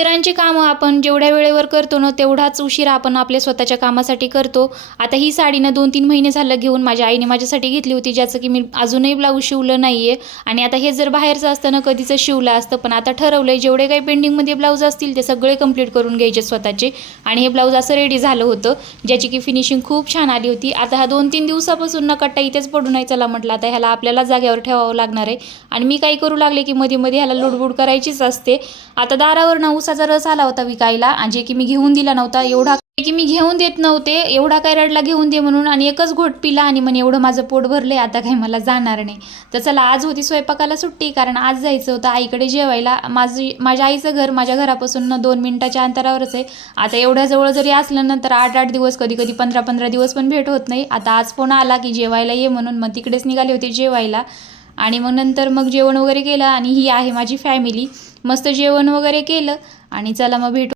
इतरांची कामं आपण जेवढ्या वेळेवर करतो ना तेवढाच उशिरा आपण आपल्या स्वतःच्या कामासाठी करतो. आता ही साडी ना 2-3 महिने झालं घेऊन माझ्या आईने माझ्यासाठी घेतली होती, ज्याचं की मी अजूनही ब्लाऊज शिवलं नाही आहे. आणि आता हे जर बाहेरचं असतं ना कधीचं शिवलं असतं, पण आता ठरवलं आहे जेवढे काही पेंडिंगमध्ये ब्लाऊज असतील ते सगळे कंप्लीट करून घ्यायचे स्वतःचे. आणि हे ब्लाऊज असं रेडी झालं होतं, ज्याची की फिनिशिंग खूप छान आली होती. आता हा 2-3 दिवसापासून ना कट्टा इथेच पडून आहे. चला म्हटलं आता ह्याला आपल्याला जागेवर ठेवावं लागणार आहे. आणि मी काही करू लागले की मध्ये मध्ये ह्याला लुडबुड करायचीच असते. आता दारावर ना ऊसाचा रस आला होता विकायला, आणि जे की मी घेऊन दिला नव्हता, एवढा की मी घेऊन देत नव्हते, एवढा काय रडला घेऊन दे म्हणून, आणि एकच घोट पिला आणि म्हणे एवढं माझं पोट भरले, आता काही मला जाणार नाही. तर चला आज होती स्वयंपाकाला सुट्टी, कारण आज जायचं होतं आईकडे जेवायला. माझ्या आईचं घर माझ्या घरापासून 2 मिनिटाच्या अंतरावरच आहे. आता एवढ्या जवळ जरी असलं ना तर 8-8 दिवस, कधी कधी 15-15 दिवस पण भेट होत नाही. आता आज फोन आला की जेवायला ये म्हणून, मग तिकडेच निघाले होते जेवायला. आणि मग नंतर मग जेवण वगैरे केलं, आणि ही आहे माझी फॅमिली. मस्त जेवण वगैरे केलं, आणि चला मग भेटू.